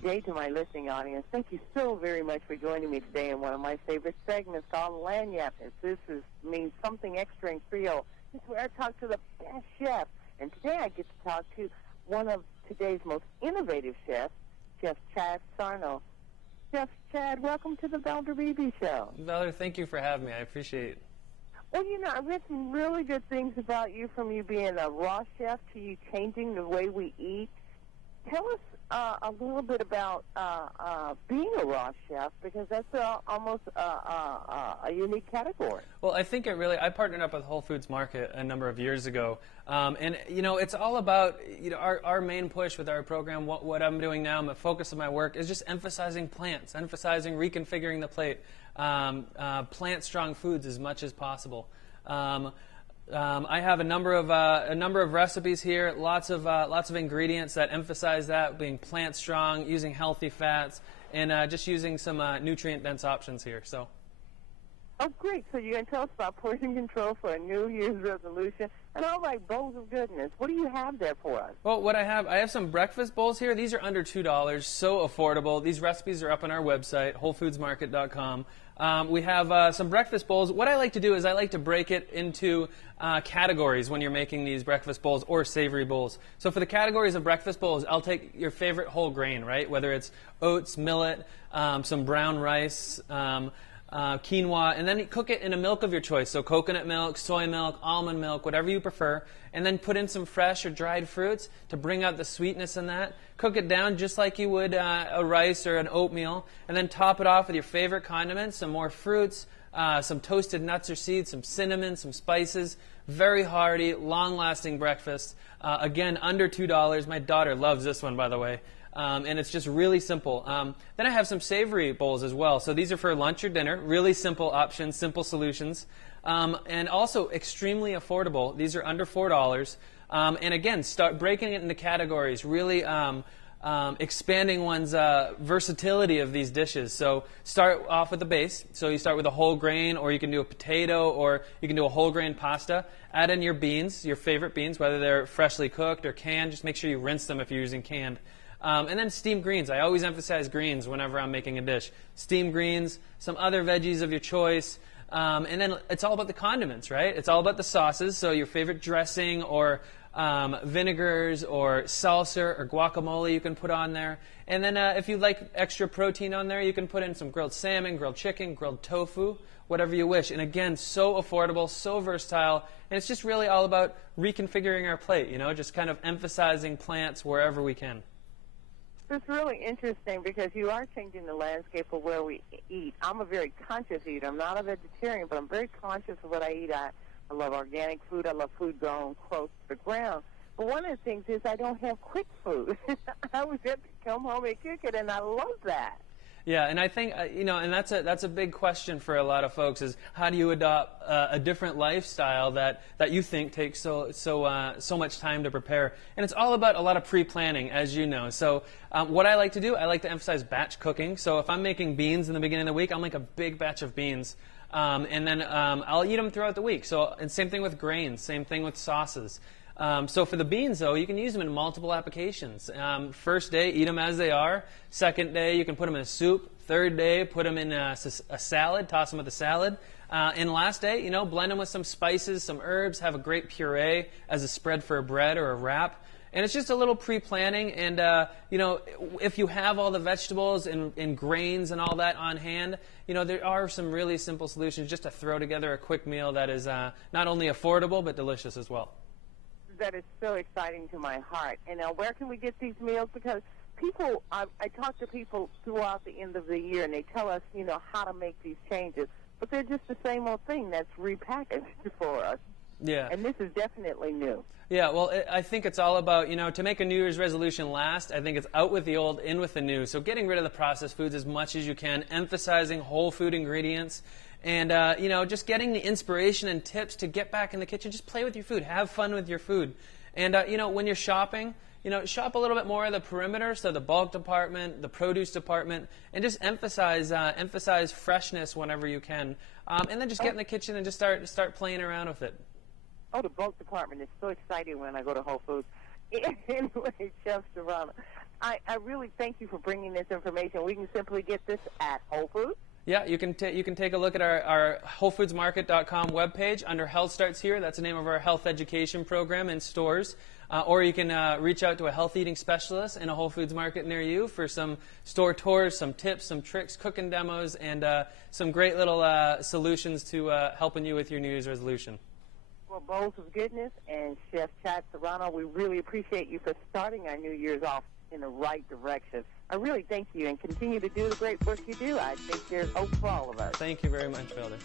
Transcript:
good day to my listening audience. Thank you so very much for joining me today in one of my favorite segments called Lagniappe. Means something extra in Creole. This is where I talk to the best chef. And today I get to talk to one of today's most innovative chefs, Chef Chad Sarno. Chef Chad, welcome to the Valder Beebe Show. Valder, thank you for having me. I appreciate it. Well, you know, I've read some really good things about you, from you being a raw chef to you changing the way we eat. Tell us a little bit about being a raw chef, because that's almost a unique category. Well, I think I partnered up with Whole Foods Market a number of years ago. And, you know, it's all about, you know, our main push with our program, what I'm doing now, the focus of my work is just emphasizing plants, emphasizing reconfiguring the plate, plant-strong foods as much as possible. I have a number of recipes here, lots of ingredients that emphasize that, being plant strong, using healthy fats, and just using some nutrient dense options here. So. Oh, great! So you're going to tell us about portion control for a New Year's resolution, and all right, bowls of goodness. What do you have there for us? Well, I have some breakfast bowls here. These are under $2, so affordable. These recipes are up on our website, WholeFoodsMarket.com. We have some breakfast bowls. What I like to do is I like to break it into categories when you're making these breakfast bowls or savory bowls. So for the categories of breakfast bowls, I'll take your favorite whole grain, right? Whether it's oats, millet, some brown rice, quinoa, and then you cook it in a milk of your choice. So coconut milk, soy milk, almond milk, whatever you prefer, and then put in some fresh or dried fruits to bring out the sweetness in that. Cook it down just like you would a rice or an oatmeal, and then top it off with your favorite condiments, some more fruits, some toasted nuts or seeds, some cinnamon, some spices. Very hearty, long-lasting breakfast. Again, under $2. My daughter loves this one, by the way. And it's just really simple. Then I have some savory bowls as well. So these are for lunch or dinner. Really simple options, simple solutions. And also extremely affordable. These are under $4. And again, start breaking it into categories, really expanding one's versatility of these dishes. So start off with the base. So you start with a whole grain, or you can do a potato, or you can do a whole grain pasta. Add in your beans, your favorite beans, whether they're freshly cooked or canned. Just make sure you rinse them if you're using canned. And then steamed greens. I always emphasize greens whenever I'm making a dish. Steamed greens, some other veggies of your choice. And then it's all about the condiments, right? It's all about the sauces. So your favorite dressing, or vinegars, or salsa, or guacamole you can put on there. And then if you'd like extra protein on there, you can put in some grilled salmon, grilled chicken, grilled tofu, whatever you wish. And again, so affordable, so versatile. And it's just really all about reconfiguring our plate, you know, just kind of emphasizing plants wherever we can. It's really interesting because you are changing the landscape of where we eat. I'm a very conscious eater. I'm not a vegetarian, but I'm very conscious of what I eat. I love organic food. I love food grown close to the ground. But one of the things is I don't have quick food. I always have to come home and cook it, and I love that. Yeah, and I think, you know, and that's a big question for a lot of folks, is how do you adopt a different lifestyle that you think takes so much time to prepare? And it's all about a lot of pre-planning, as you know. So what I like to do, I like to emphasize batch cooking. So if I'm making beans in the beginning of the week, I'll make a big batch of beans, and then I'll eat them throughout the week. So, and same thing with grains, same thing with sauces. So for the beans, though, you can use them in multiple applications. First day, eat them as they are. Second day, you can put them in a soup. Third day, put them in a salad, toss them with a salad. And last day, you know, blend them with some spices, some herbs, have a great puree as a spread for a bread or a wrap. And it's just a little pre-planning. And, you know, if you have all the vegetables and grains and all that on hand, you know, there are some really simple solutions just to throw together a quick meal that is not only affordable but delicious as well. That is so exciting to my heart. And where can we get these meals? Because people, I talk to people throughout the end of the year, and they tell us, you know, how to make these changes. But they're just the same old thing that's repackaged for us. Yeah. And this is definitely new. Yeah, well, I think it's all about, you know, to make a New Year's resolution last, I think it's out with the old, in with the new. So getting rid of the processed foods as much as you can, emphasizing whole food ingredients, and, you know, just getting the inspiration and tips to get back in the kitchen. Just play with your food. Have fun with your food. And, you know, when you're shopping, you know, shop a little bit more of the perimeter, so the bulk department, the produce department, and just emphasize freshness whenever you can. And then just get in the kitchen and just start playing around with it. Oh, the bulk department is so exciting when I go to Whole Foods. Anyway, Chef Sarno, I really thank you for bringing this information. We can simply get this at Whole Foods. Yeah, you can take a look at our WholeFoodsMarket.com webpage under Health Starts Here. That's the name of our health education program in stores. Or you can reach out to a health eating specialist in a Whole Foods Market near you for some store tours, some tips, some tricks, cooking demos, and some great little solutions to helping you with your New Year's resolution. Well, Bowls of Goodness and Chef Chad Sarno, we really appreciate you for starting our New Year's off in the right direction. I really thank you, and continue to do the great work you do. I think there's hope for all of us. Thank you very much, Valder.